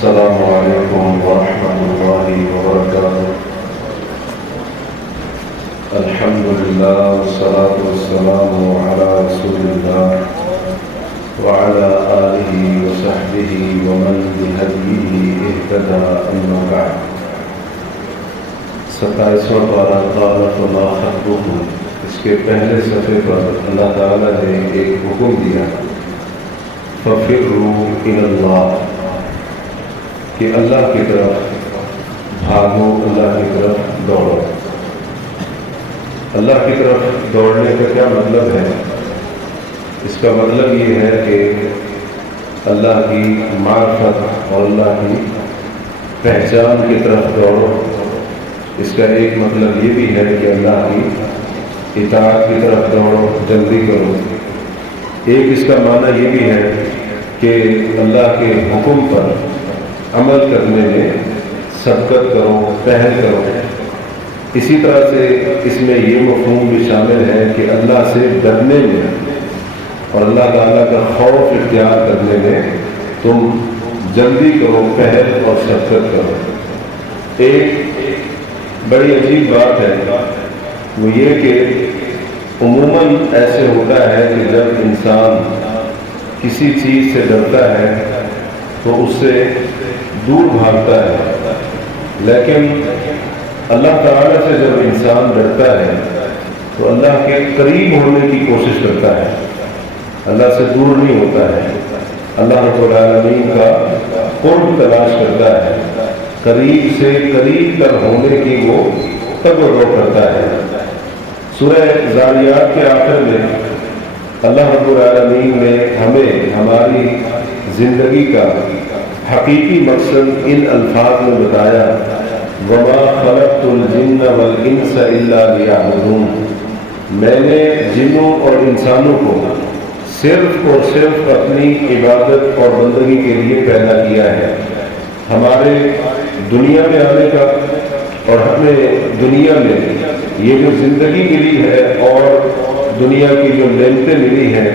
السلام علیکم ورحمۃ اللہ وبرکاتہ۔ الحمدللہ والصلاة والسلام علی رسول اللہ وعلی آلہ وصحبہ ومن بہدیہ اہتدی اما بعد۔ 27واں پارہ قال فما خطبکم، اس کے پہلے صفحے پر اللہ تعالیٰ نے ایک حکم دیا، ففروا الی اللہ، کہ اللہ کی طرف بھاگو، اللہ کی طرف دوڑو۔ اللہ کی طرف دوڑنے کا کیا مطلب ہے؟ اس کا مطلب یہ ہے کہ اللہ کی معرفت اور اللہ کی پہچان کی طرف دوڑو۔ اس کا ایک مطلب یہ بھی ہے کہ اللہ کی اطاعت کی طرف دوڑو، جلدی کرو۔ ایک اس کا معنی یہ بھی ہے کہ اللہ کے حکم پر عمل کرنے میں سبقت کرو، پہل کرو۔ اسی طرح سے اس میں یہ مفہوم بھی شامل ہے کہ اللہ سے ڈرنے میں اور اللہ تعالیٰ کا خوف اختیار کرنے میں تم جلدی کرو، پہل اور سبقت کرو۔ ایک بڑی عجیب بات ہے، وہ یہ کہ عموماً ایسے ہوتا ہے کہ جب انسان کسی چیز سے ڈرتا ہے تو اس سے دور بھاگتا ہے، لیکن اللہ تعالیٰ سے جب انسان ڈرتا ہے تو اللہ کے قریب ہونے کی کوشش کرتا ہے، اللہ سے دور نہیں ہوتا ہے، اللہ رب العالمین کا قرب تلاش کرتا ہے، قریب سے قریب تر ہونے کی وہ تگو کرتا ہے۔ سورہ ذاریات کے آخر میں اللہ رب العالمین نے ہمیں ہماری زندگی کا حقیقی مقصد ان الفاظ میں بتایا، وَمَا خَلَقْتُ الْجِنَّ وَالْإِنسَ إِلَّا لِيَعْبُدُونَ، میں نے جنوں اور انسانوں کو صرف اور صرف اپنی عبادت اور بندگی کے لیے پیدا کیا ہے۔ ہمارے دنیا میں آنے کا اور ہمیں دنیا میں یہ جو زندگی ملی ہے اور دنیا کی جو نعمتیں ملی ہیں،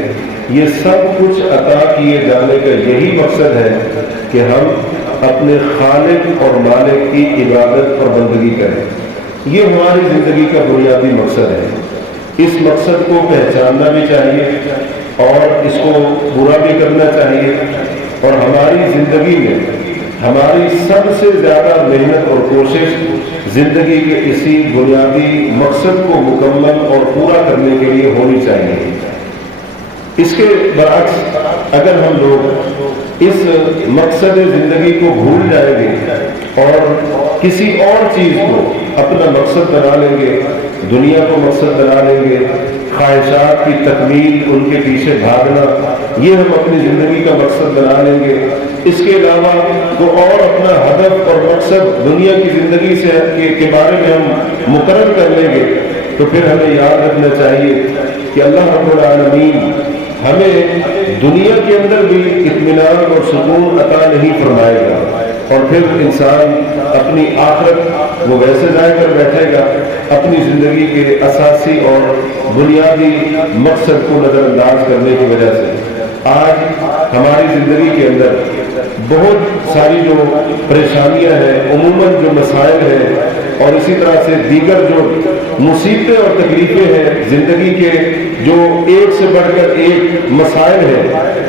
یہ سب کچھ عطا کیے جانے کا یہی مقصد ہے کہ ہم اپنے خالق اور مالک کی عبادت اور بندگی کریں۔ یہ ہماری زندگی کا بنیادی مقصد ہے۔ اس مقصد کو پہچاننا بھی چاہیے اور اس کو پورا بھی کرنا چاہیے، اور ہماری زندگی میں ہماری سب سے زیادہ محنت اور کوشش زندگی کے اسی بنیادی مقصد کو مکمل اور پورا کرنے کے لیے ہونی چاہیے۔ اس کے برعکس اگر ہم لوگ اس مقصد زندگی کو بھول جائیں گے اور کسی اور چیز کو اپنا مقصد بنا لیں گے، دنیا کو مقصد بنا لیں گے، خواہشات کی تکمیل، ان کے پیچھے بھاگنا، یہ ہم اپنی زندگی کا مقصد بنا لیں گے، اس کے علاوہ تو اور اپنا ہدف اور مقصد دنیا کی زندگی سے کے بارے میں ہم مقرر کر لیں گے، تو پھر ہمیں یاد رکھنا چاہیے کہ اللہ رب العالمین ہمیں دنیا کے اندر بھی اطمینان اور سکون عطا نہیں فرمائے گا، اور پھر انسان اپنی آخرت وہ ویسے ضائع کر بیٹھے گا اپنی زندگی کے اساسی اور بنیادی مقصد کو نظر انداز کرنے کی وجہ سے۔ آج ہماری زندگی کے اندر بہت ساری جو پریشانیاں ہیں، عموماً جو مسائل ہیں اور اسی طرح سے دیگر جو مصیبتیں اور تکلیفیں ہیں زندگی کے، جو ایک سے بڑھ کر ایک مسائل ہیں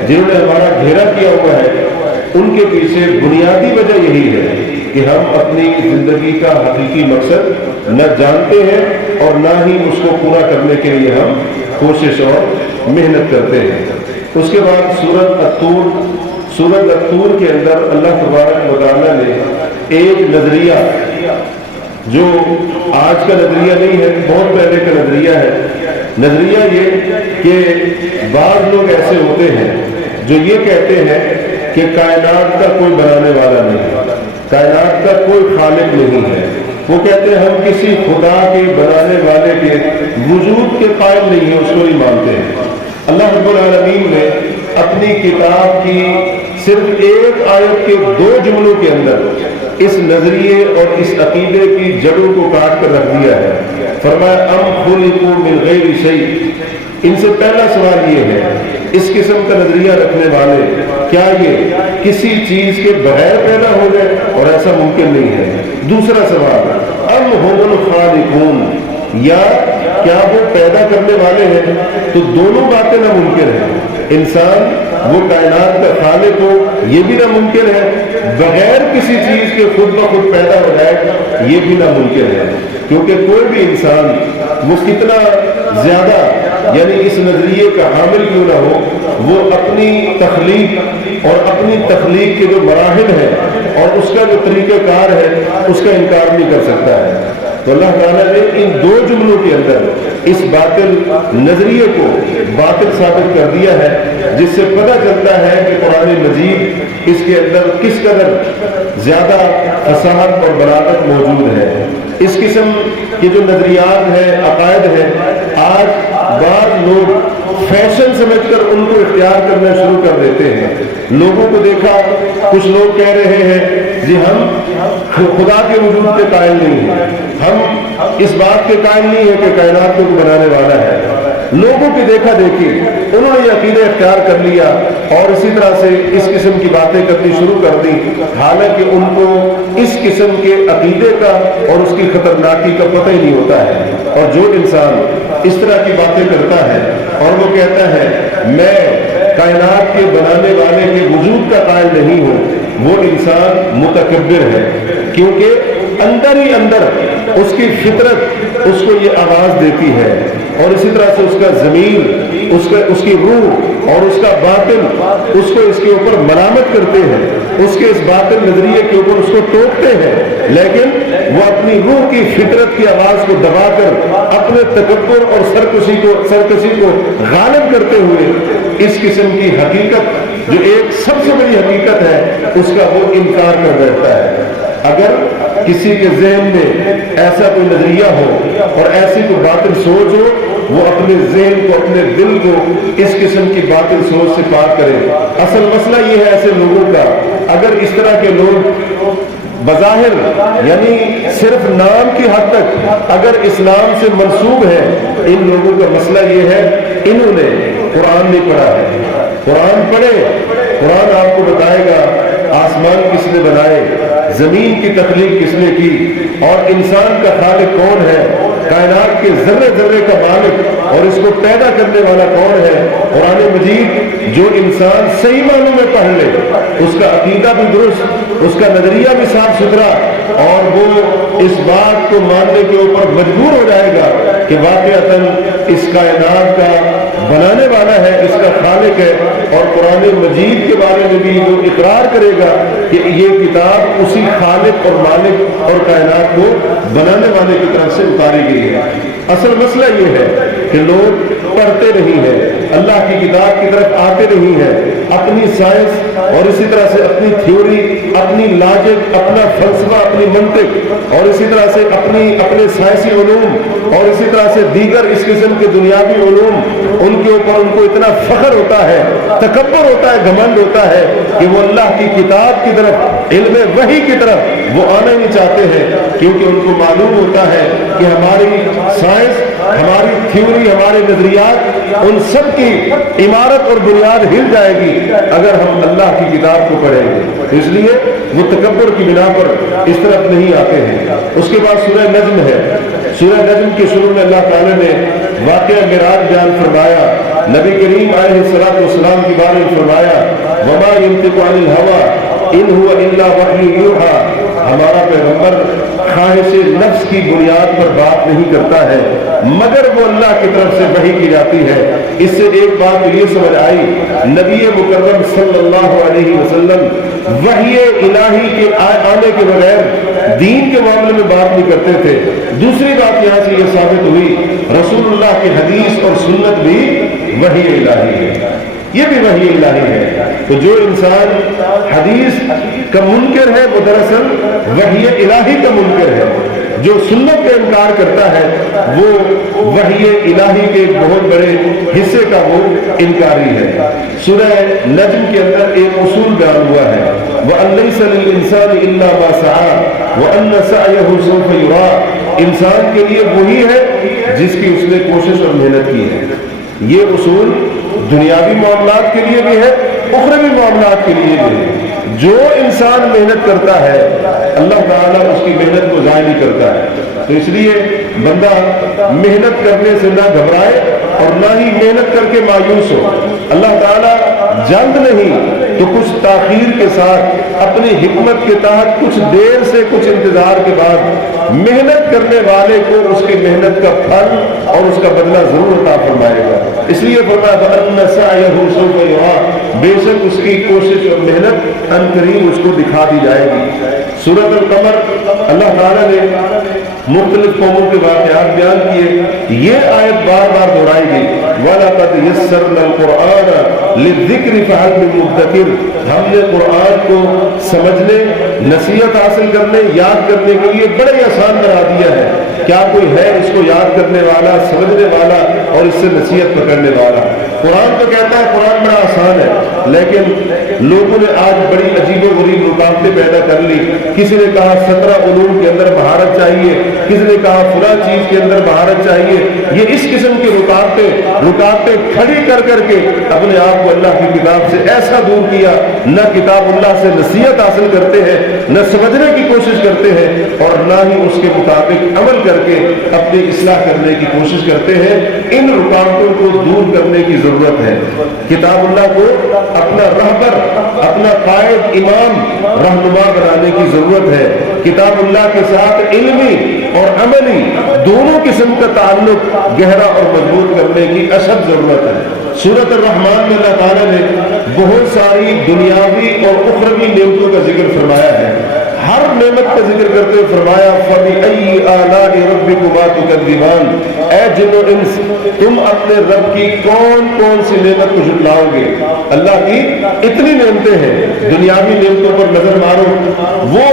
جنہوں نے ہمارا گھیرا کیا ہوا ہے، ان کے پیچھے بنیادی وجہ یہی ہے کہ ہم اپنی زندگی کا حقیقی مقصد نہ جانتے ہیں اور نہ ہی اس کو پورا کرنے کے لیے ہم کوشش اور محنت کرتے ہیں۔ اس کے بعد سورۃ الطور کے اندر اللہ تبارک و تعالیٰ نے ایک نظریہ جو آج کا نظریہ نہیں ہے، بہت پہلے کا نظریہ ہے، نظریہ یہ کہ بعض لوگ ایسے ہوتے ہیں جو یہ کہتے ہیں کہ کائنات کا کوئی بنانے والا نہیں، کائنات کا کوئی خالق نہیں ہے۔ وہ کہتے ہیں ہم کسی خدا کے بنانے والے کے وجود کے قائل نہیں ہیں، اس کو نہیں مانتے ہیں۔ اللہ رب العالمین نے اپنی کتاب کی صرف ایک آیت کے 2 جملوں کے اندر اس نظریے اور اس عقیدے کی جڑوں کو کاٹ کر رکھ دیا ہے۔ فرمایا ام خلقوا من غیر شیء، ان سے پہلا سوال یہ ہے اس قسم کا نظریہ رکھنے والے کیا یہ کسی چیز کے بغیر پیدا ہو گئے؟ اور ایسا ممکن نہیں ہے۔ دوسرا سوال، ام هم الخالقون، یا کیا وہ پیدا کرنے والے ہیں؟ تو دونوں باتیں ناممکن ہیں۔ انسان وہ کائنات کا خالق ہو یہ بھی ناممکن ہے، بغیر کسی چیز کے خود بخود پیدا ہو جائے یہ بھی ناممکن ہے، کیونکہ کوئی بھی انسان وہ کتنا زیادہ یعنی اس نظریے کا حامل کیوں نہ ہو، وہ اپنی تخلیق اور اپنی تخلیق کے جو مراحل ہیں اور اس کا جو طریقہ کار ہے اس کا انکار نہیں کر سکتا ہے۔ تو اللہ تعالیٰ نے ان دو جملوں کے اندر اس باطل نظریے کو باطل ثابت کر دیا ہے، جس سے پتہ چلتا ہے کہ قرآن مجید اس کے اندر کس قدر زیادہ فصاحت اور بلاغت موجود ہے۔ اس قسم کے جو نظریات ہیں، عقائد ہیں، آج بعض لوگ فیشن سمجھ کر ان کو اختیار کرنا شروع کر دیتے ہیں۔ لوگوں کو دیکھا، کچھ لوگ کہہ رہے ہیں جی ہم خدا کے وجود کے قائل نہیں ہیں، ہم اس بات کے قائل نہیں ہیں کہ کائنات کو بنانے والا ہے۔ لوگوں کی دیکھا دیکھی انہوں نے یہ عقیدہ اختیار کر لیا اور اسی طرح سے اس قسم کی باتیں کرنی شروع کر دی، حالانکہ ان کو اس قسم کے عقیدے کا اور اس کی خطرناکی کا پتہ ہی نہیں ہوتا ہے۔ اور جو انسان اس طرح کی باتیں کرتا ہے اور وہ کہتا ہے میں کائنات کے بنانے والے کے وجود کا قائل نہیں ہوں، وہ انسان متکبر ہے، کیونکہ اندر ہی اندر اس کی فطرت اس کو یہ آواز دیتی ہے، اور اسی طرح سے اس کا ضمیر، اس کی روح اور اس کا باطن اس کو اس کے اوپر ملامت کرتے ہیں، اس کے اس باطل نظریے کے اوپر اس کو ٹوکتے ہیں، لیکن وہ اپنی روح کی فطرت کی آواز کو دبا کر اپنے تکبر اور سرکشی کو غالب کرتے ہوئے اس قسم کی حقیقت جو ایک سب سے بڑی حقیقت ہے اس کا وہ انکار کر بیٹھتا ہے۔ اگر کسی کے ذہن میں ایسا کوئی نظریہ ہو اور ایسی کوئی باطل سوچ ہو، وہ اپنے ذہن کو، اپنے دل کو اس قسم کی باطل سوچ سے پاک کرے۔ اصل مسئلہ یہ ہے ایسے لوگوں کا، اگر اس طرح کے لوگ بظاہر یعنی صرف نام کی حد تک اگر اسلام سے منسوب ہے، ان لوگوں کا مسئلہ یہ ہے انہوں نے قرآن نہیں پڑھا ہے۔ قرآن پڑھے، قرآن آپ کو بتائے گا آسمان کس نے بنائے، زمین کی تخلیق کس نے کی، اور انسان کا خالق کون ہے، کائنات کے ذرے ذرے کا مالک اور اس کو پیدا کرنے والا کون ہے۔ قرآن مجید جو انسان صحیح معنوں میں پڑھ لے، اس کا عقیدہ بھی درست، اس کا نظریہ بھی صاف ستھرا، اور وہ اس بات کو ماننے کے اوپر مجبور ہو جائے گا کہ واقعتاً اس کائنات کا بنانے والا ہے، اس کا خالق ہے، اور قرآن مجید کے بارے میں بھی وہ اقرار کرے گا کہ یہ کتاب اسی خالق اور مالک اور کائنات کو بنانے والے کی طرف سے اتاری گئی ہے۔ اصل مسئلہ یہ ہے کہ لوگ پڑھتے نہیں ہیں، اللہ کی کتاب کی طرف آتے نہیں ہیں، اپنی سائنس اور اسی طرح سے اپنی تھیوری، اپنی لاجک، اپنا فلسفہ، اپنی منطق اور اسی طرح سے اپنے سائنسی علوم اور اسی طرح سے دیگر اس قسم کے دنیاوی علوم، ان کے اوپر ان کو اتنا فخر ہوتا ہے، تکبر ہوتا ہے، گھمنڈ ہوتا ہے کہ وہ اللہ کی کتاب کی طرف، علم وحی کی طرف وہ آنا نہیں چاہتے ہیں، کیونکہ ان کو معلوم ہوتا ہے کہ ہماری سائنس، ہماری تھیوری، ہمارے نظریات، ان سب کی عمارت اور بنیاد ہل جائے گی اگر ہم اللہ کی کتاب کو پڑھیں گے۔ اس لیے وہ تکبر کی بنا پر اس طرف نہیں آتے ہیں۔ اس کے بعد سورہ نجم ہے۔ سورہ نجم کے شروع میں اللہ تعالیٰ نے واقعہ معراج بیان فرمایا، نبی کریم علیہ الصلوۃ والسلام کے بارے میں فرمایا وما ينطق عن الهوى ان هو الا وحی یوحی، ہمارا پیغمبر خواہش نفس کی بنیاد پر بات نہیں کرتا ہے مگر وہ اللہ کی طرف سے وحی کی جاتی ہے۔ اس سے ایک بات تو یہ سمجھ آئی، نبی مکرم صلی اللہ علیہ وسلم وحی الہی کے آنے کے بغیر دین کے معاملے میں بات نہیں کرتے تھے۔ دوسری بات یہاں سے یہ ثابت ہوئی رسول اللہ کی حدیث اور سنت بھی وحی الہی ہے، یہ بھی وحی الہی ہے۔ تو جو انسان حدیث کا منکر ہے وہ دراصل وحی الہی کا منکر ہے، جو سنت کا انکار کرتا ہے وہ وحی الہی کے بہت بڑے حصے کا وہ انکاری ہے۔ سورہ نجم کے اندر ایک اصول بیان ہوا ہے وَأَن لَيْسَ لِلْإِنسَانِ إِلَّا مَا سَعَىٰ وَأَنَّ سَعْيَهُ سَوْفَ يُرَىٰ، انسان کے لیے وہی ہے جس کی اس نے کوشش اور محنت کی ہے۔ یہ اصول دنیاوی معاملات کے لیے بھی ہے، اخروی معاملات کے لیے بھی ہے۔ جو انسان محنت کرتا ہے اللہ تعالیٰ اس کی محنت کو ضائع نہیں کرتا ہے۔ تو اس لیے بندہ محنت کرنے سے نہ گھبرائے اور نہ ہی محنت کر کے مایوس ہو۔ اللہ تعالیٰ جلد نہیں تو کچھ تاخیر کے ساتھ اپنی حکمت کے تحت کچھ دیر سے کچھ انتظار کے بعد محنت کرنے والے کو اس کی محنت کا پھل اور اس کا بدلہ ضرور عطا فرمائے گا۔ اس لیے فرمایا فَأَنَّ سَعْيَهُ سَوْفَ يُرَىٰ، بے شک اس کی کوشش اور محنت ان قریب اس کو دکھا دی جائے گی۔ سورۃ القمر اللہ تعالیٰ نے مختلف قوموں کے واقعات بیان کیے، یہ آیت بار بار دہرائی گئی وَلَقَدْ يَسَّرْنَا الْقُرْآنَ لِلذِّكْرِ فَهَلْ مِن مُدَّكِرٍ، ہم نے قرآن کو سمجھنے، نصیحت حاصل کرنے، یاد کرنے کے لیے بڑے آسان بنا دیا ہے۔ کیا کوئی ہے اس کو یاد کرنے والا، سمجھنے والا اور اس سے نصیحت پکڑنے والا؟ قرآن تو کہتا ہے قرآن بڑا آسان ہے، لیکن لوگوں نے آج بڑی عجیب و غریب رکاوٹیں پیدا کر لی۔ کسی نے کہا 17 علوم کے اندر مہارت چاہیے، کسی نے کہا فلاں چیز کے اندر مہارت چاہیے۔ یہ اس قسم کی رکاوٹیں کھڑی کر کر کے اپنے آپ کو اللہ کی کتاب سے ایسا دور کیا، نہ کتاب اللہ سے نصیحت حاصل کرتے ہیں، نہ سمجھنے کی کوشش کرتے ہیں، اور نہ ہی اس کے مطابق عمل کر کے اپنی اصلاح کرنے کی کوشش کرتے ہیں۔ ان رکاوٹوں کو دور کرنے کی ضرورت ہے۔ کتاب اللہ کو اپنا رہبر، اپنا قائد، امام، رہنما بنانے کی ضرورت ہے۔ کتاب اللہ کے ساتھ علمی اور عملی دونوں قسم کا تعلق گہرا اور مضبوط کرنے کی اشد ضرورت ہے۔ سورۃ الرحمن میں اللہ تعالیٰ نے بہت ساری دنیاوی اور اخروی نعمتوں کا ذکر فرمایا ہے۔ ہر نعمت کا ذکر کرتے ہوئے فرمایا فَبِأَيِّ آلَاءِ رَبِّكُمَا تُكَذِّبَانِ، اے جن و انس تم اپنے رب کی کون کون سی نعمت کو جھٹلاؤ گے؟ اللہ کی اتنی نعمتیں ہیں، دنیاوی نعمتوں پر نظر مارو، وہ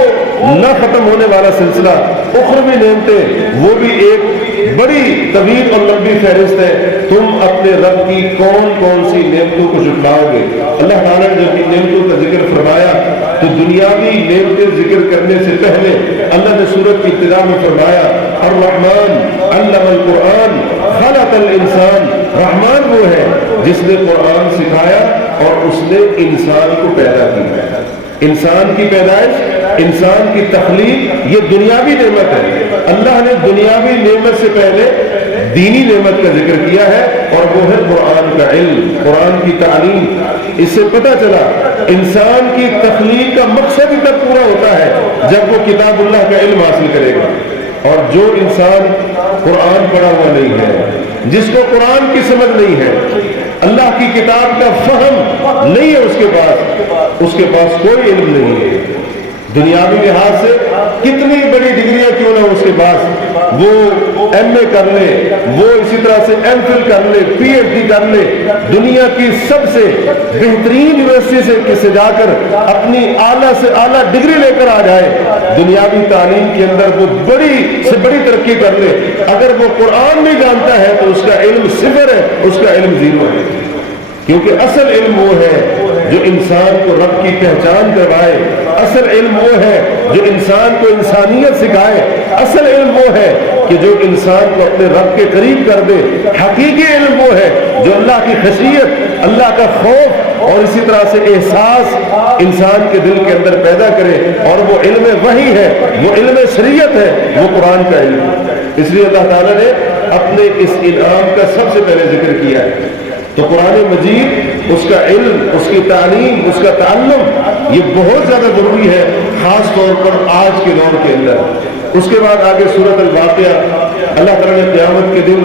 نہ ختم ہونے والا سلسلہ، اخروی نعمتیں وہ بھی ایک بڑی طویل اور لمبی فہرست ہے۔ تم اپنے رب کی کون کون سی نعمتوں کو جھٹلاؤ گے؟ اللہ تعالیٰ نے جب نعمتوں کا ذکر فرمایا تو دنیاوی نعمتیں ذکر کرنے سے پہلے اللہ نے سورت کی ابتدا میں فرمایا الرحمن علم القرآن خلق الانسان، رحمان وہ ہے جس نے قرآن سکھایا اور اس نے انسان کو پیدا کیا۔ انسان کی پیدائش، انسان کی تخلیق یہ دنیاوی نعمت ہے۔ اللہ نے دنیاوی نعمت سے پہلے دینی نعمت کا ذکر کیا ہے اور وہ ہے قرآن کا علم، قرآن کی تعلیم۔ اس سے پتہ چلا انسان کی تخلیق کا مقصد ہی تب پورا ہوتا ہے جب وہ کتاب اللہ کا علم حاصل کرے گا۔ اور جو انسان قرآن پڑھا ہوا نہیں ہے، جس کو قرآن کی سمجھ نہیں ہے، اللہ کی کتاب کا فہم نہیں ہے اس کے پاس کوئی علم نہیں ہے۔ دنیاوی لحاظ سے کتنی بڑی ڈگریاں کیوں نہ اس کے پاس، وہ ایم اے کر لے، وہ اسی طرح سے ایم فل کر لے، پی ایچ ڈی کر لے، دنیا کی سب سے بہترین یونیورسٹی سے جا کر اپنی اعلیٰ سے اعلیٰ ڈگری لے کر آ جائے، دنیاوی تعلیم کے اندر وہ بڑی سے بڑی ترقی کر لے، اگر وہ قرآن نہیں جانتا ہے تو اس کا علم صفر ہے، اس کا علم زیرو ہے۔ کیونکہ اصل علم وہ ہے جو انسان کو رب کی پہچان کروائے، اصل علم وہ ہے جو انسان کو انسانیت سکھائے، اصل علم وہ ہے کہ جو انسان کو اپنے رب کے قریب کر دے، حقیقی علم وہ ہے جو اللہ کی خشیت، اللہ کا خوف اور اسی طرح سے احساس انسان کے دل کے اندر پیدا کرے، اور وہ علم وحی ہے، وہ علم شریعت ہے، وہ قرآن کا علم ہے۔ اس لیے اللہ تعالیٰ نے اپنے اس انعام کا سب سے پہلے ذکر کیا ہے۔ تو قرآن مجید، اس کا علم، اس کی تعلیم، اس کا تعلم یہ بہت زیادہ ضروری ہے، خاص طور پر آج کے دور کے اندر۔ اس کے بعد آگے سورۃ الواقعہ اللہ تعالیٰ نے قیامت کے دن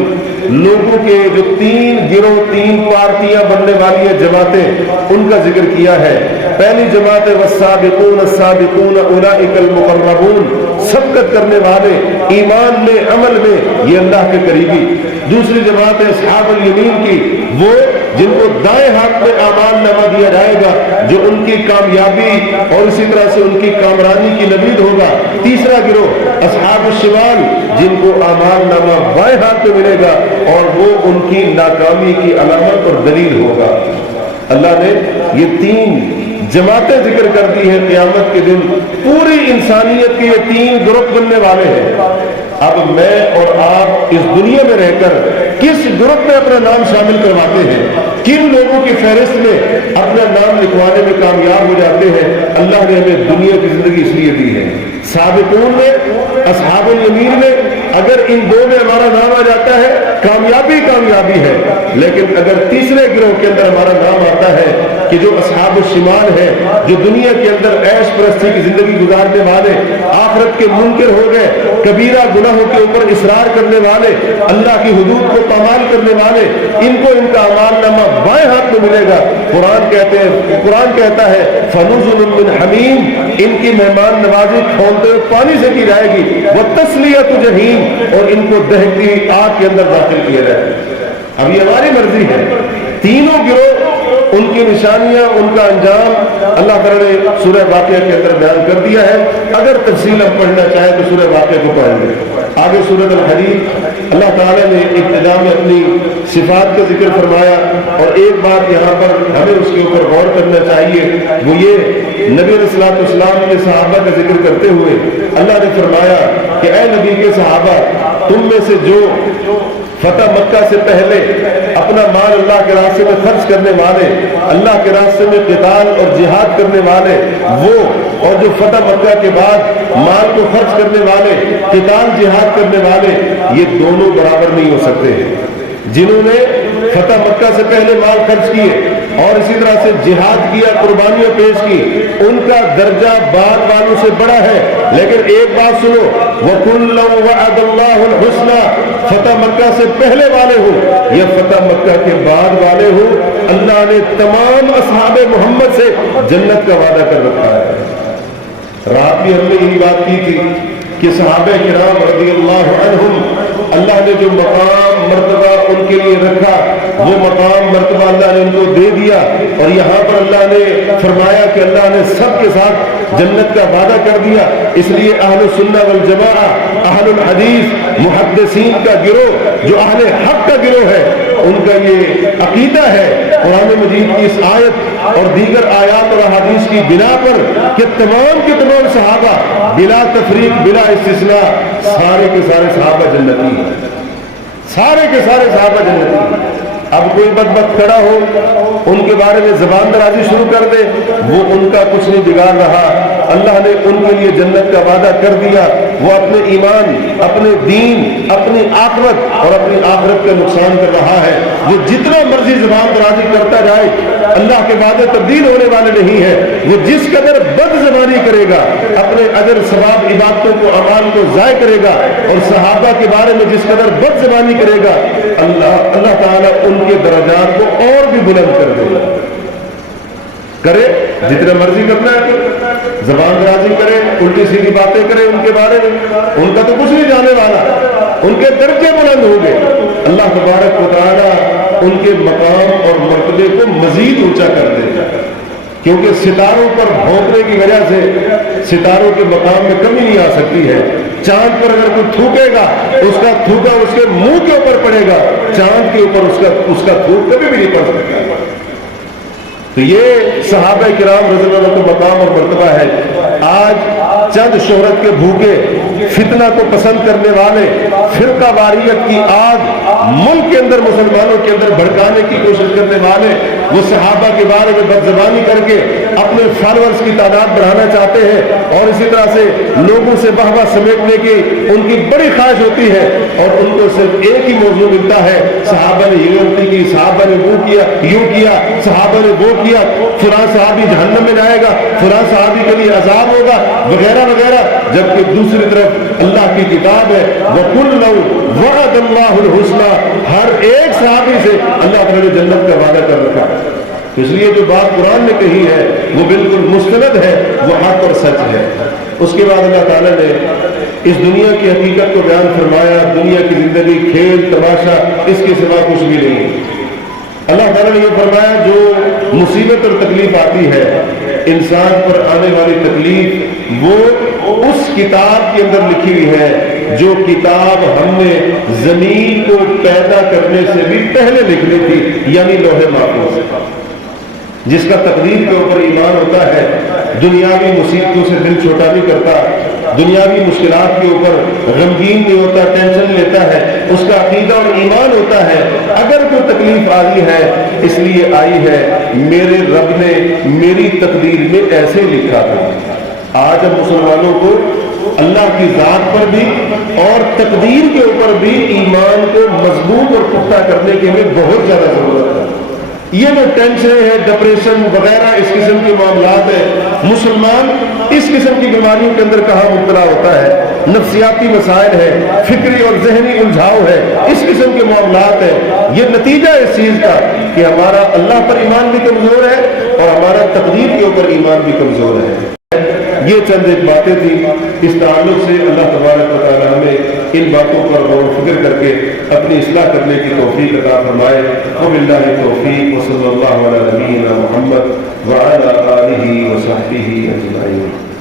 لوگوں کے جو تین گروہ، تین پارٹیاں بننے والی ہیں، جماعتیں، ان کا ذکر کیا ہے۔ پہلی جماعت والسابقون السابقون اولئک المقربون، سبقت کرنے والے ایمان میں، عمل میں، یہ اللہ کے قریبی۔ دوسری جماعت اصحاب الیمین کی، وہ جن کو دائیں ہاتھ میں اعمال نامہ دیا جائے گا، جو ان کی کامیابی اور اسی طرح سے ان کی کامرانی کی نوید ہوگا۔ تیسرا گروہ اصحاب الشمال، جن کو اعمال نامہ بائیں ہاتھ میں ملے گا اور وہ ان کی ناکامی کی علامت اور دلیل ہوگا۔ اللہ نے یہ تین جماعتیں ذکر کر دی ہیں قیامت کے دن، پوری انسانیت کے یہ تین گروپ بننے والے ہیں۔ اب میں اور آپ اس دنیا میں رہ کر کس جرت میں اپنا نام شامل کرواتے ہیں، کن لوگوں کی فہرست میں اپنا نام لکھوانے میں کامیاب ہو جاتے ہیں؟ اللہ نے ہمیں دنیا کی زندگی اس لیے دی ہے۔ سابقون میں، اصحاب الیمین میں اگر ان دو میں ہمارا نام آ جاتا ہے کامیابی کامیابی ہے، لیکن اگر تیسرے گروہ کے اندر ہمارا نام آتا ہے کہ جو اصحاب الشمال ہے، جو دنیا کے اندر عیش پرستی کی زندگی گزارنے والے، آخرت کے منکر ہو گئے، کبیرہ گناہوں کے اوپر اصرار کرنے والے، اللہ کی حدود کو پامال کرنے والے، ان کو ان کا اعمال نامہ بائیں ہاتھ میں ملے گا۔ قرآن کہتا ہے فنزل من حمیم، ان کی مہمان نوازی کھولتے ہوئے پانی سے کی جائے گی، وہ تسلیت جہنم، اور ان کو دہتی آگ کے اندر داخل کیا جائے گا۔ اب یہ ہماری مرضی ہے۔ تینوں گروہ، ان کی نشانیاں، ان کا انجام اللہ تعالیٰ نے سورہ واقعہ کے اندر بیان کر دیا ہے۔ اگر تفصیل ہم پڑھنا چاہیں تو سورہ واقعہ کو پڑھیں گے۔ آگے سورۃ الحدید اللہ تعالیٰ نے ابتدا میں اپنی صفات کا ذکر فرمایا، اور ایک بات یہاں پر ہمیں اس کے اوپر غور کرنا چاہیے، وہ یہ نبی علیہ الصلوۃ والسلام کے صحابہ کا ذکر کرتے ہوئے اللہ نے فرمایا کہ اے نبی کے صحابہ، تم میں سے جو فتح مکہ سے پہلے اپنا مال اللہ کے راستے میں خرچ کرنے والے، اللہ کے راستے میں قتال اور جہاد کرنے والے وہ، اور جو فتح مکہ کے بعد مال کو خرچ کرنے والے، قتال جہاد کرنے والے، یہ دونوں برابر نہیں ہو سکتے ہیں۔ جنہوں نے فتح مکہ سے پہلے مال خرچ کیے اور اسی طرح سے جہاد کیا، قربانیاں پیش کی، ان کا درجہ بعد والوں سے بڑا ہے۔ لیکن ایک بات سنو، وَكُلًّا وَعَدَ اللَّهُ الْحُسْنَى، فتح مکہ سے پہلے والے ہوں یا فتح مکہ کے بعد والے ہوں، اللہ نے تمام اصحاب محمد سے جنت کا وعدہ کر رکھا ہے۔ رات بھی ہم نے یہی بات کی تھی کہ صحابہ کرام رضی اللہ عنہم، اللہ نے جو مقام مرتبہ ان کے لیے رکھا، وہ مقام مرتبہ اللہ نے ان کو دے دیا، اور یہاں پر اللہ نے فرمایا کہ اللہ نے سب کے ساتھ جنت کا وعدہ کر دیا۔ اس لیے اہل السنہ والجماعہ، اہل الحدیث، محدثین کا گروہ، جو اہل حق کا گروہ ہے، ان کا یہ عقیدہ ہے قرآن مجید کی اس آیت اور دیگر آیات اور احادیث کی بنا پر کہ تمام کے تمام صحابہ بلا تفریق، بلا استثناء، سارے کے سارے صحابہ جنتی ہیں، سارے کے سارے صحابہ جنتی ہیں۔ اب کوئی بدبخت کھڑا ہو، ان کے بارے میں زبان درازی شروع کر دے، وہ ان کا کچھ نہیں بگاڑ رہا۔ اللہ نے ان کے لیے جنت کا وعدہ کر دیا۔ وہ اپنے ایمان، اپنے دین، اپنی آخرت اور اپنی آخرت کا نقصان کر رہا ہے۔ وہ جتنا مرضی زبان درازی کرتا جائے، اللہ کے وعدے تبدیل ہونے والے نہیں ہیں۔ وہ جس قدر بد زبانی کرے گا، اپنے اجر ثواب عبادتوں کو، اعمال کو ضائع کرے گا، اور صحابہ کے بارے میں جس قدر بد زبانی کرے گا، اللہ تعالیٰ ان کے درجات کو اور بھی بلند کر دے گا۔ کرے جتنا مرضی کرنا ہے، زبان درازی کرے، الٹی سیدھی باتیں کرے ان کے بارے میں، ان کا تو کچھ نہیں جانے والا، ان کے درجے بلند ہوں گے۔ اللہ تبارک و تعالیٰ ان کے مقام اور مرتبے کو مزید اونچا کر دے گا، کیونکہ ستاروں پر بھونکنے کی وجہ سے ستاروں کے مقام میں کمی نہیں آ سکتی ہے۔ چاند پر اگر کوئی تھوکے گا، اس کا تھوکا اس کے منہ کے اوپر پڑے گا، چاند کے اوپر اس کا تھوک کبھی بھی نہیں پڑ سکتا۔ تو یہ صحابہ کرام رضی اللہ عنہ کا مقام اور مرتبہ ہے۔ آج چند شہرت کے بھوکے، فتنہ کو پسند کرنے والے، فرقہ واریت کی آگ ملک کے اندر، مسلمانوں کے اندر بھڑکانے کی کوشش کرنے والے، وہ صحابہ کے بارے میں بدزبانی کر کے اپنے فالوورز کی تعداد بڑھانا چاہتے ہیں، اور اسی طرح سے لوگوں سے واہ سمیٹنے کی ان کی بڑی خواہش ہوتی ہے، اور ان کو صرف ایک ہی موضوع ملتا ہے، صحابہ نے یہ غلطی کی، صحابہ نے وہ کیا، یوں کیا، صحابہ نے وہ کیا، فلاں صحابی جہنم میں جائے گا، فلاں صحابی کے لیے عذاب ہوگا، وغیرہ وغیرہ۔ جبکہ دوسری طرف اللہ کی کتاب ہے وَكُلًّا وَعَدَ اللَّهُ الْحُسْنَى، ہر ایک صحابی سے اللہ تعالیٰ نے جنت کا وعدہ کر رکھا ہے۔ اس لیے جو بات قرآن نے کہی ہے وہ بالکل مستند ہے، وہ حق اور سچ ہے۔ اس کے بعد اللہ تعالیٰ نے اس دنیا کی حقیقت کو بیان فرمایا، دنیا کی زندگی کھیل تماشا، اس کے سوا کچھ بھی نہیں۔ اللہ تعالیٰ نے یہ فرمایا جو مصیبت اور تکلیف آتی ہے انسان پر آنے والی تکلیف، وہ اس کتاب کے اندر لکھی ہوئی ہے جو کتاب ہم نے زمین کو پیدا کرنے سے بھی پہلے لکھنی تھی، یعنی لوح محفوظ، جس کا تقدیر کے اوپر ایمان ہوتا ہے، دنیاوی مصیبتوں سے دل چھوٹا نہیں کرتا، دنیاوی مشکلات کے اوپر غمگین نہیں ہوتا، ٹینشن لیتا ہے، اس کا عقیدہ اور ایمان ہوتا ہے اگر کوئی تکلیف آئی ہے اس لیے آئی ہے میرے رب نے میری تقدیر میں ایسے لکھا تھا۔ آج ہم مسلمانوں کو اللہ کی ذات پر بھی اور تقدیر کے اوپر بھی ایمان کو مضبوط اور پختہ کرنے کے لیے بہت زیادہ ضرورت ہے۔ یہ جو ٹینشن ہے، ڈپریشن وغیرہ اس قسم کے معاملات ہیں، مسلمان اس قسم کی بیماریوں کے اندر کہاں مبتلا ہوتا ہے؟ نفسیاتی مسائل ہے، فکری اور ذہنی الجھاؤ ہے، اس قسم کے معاملات ہیں۔ یہ نتیجہ اس چیز کا کہ ہمارا اللہ پر ایمان بھی کمزور ہے اور ہمارا تقدیر کے اوپر ایمان بھی کمزور ہے۔ یہ چند ایک باتیں تھیں، اس تعلق سے اللہ تبارک و تعالی ہمیں ان باتوں پر غور و فکر کر کے اپنی اصلاح کرنے کی توفیق عطا فرمائے۔ وباللہ التوفیق، وصلی اللہ علی نبینا محمد وعلی آلہ وصحبہ اجمعین۔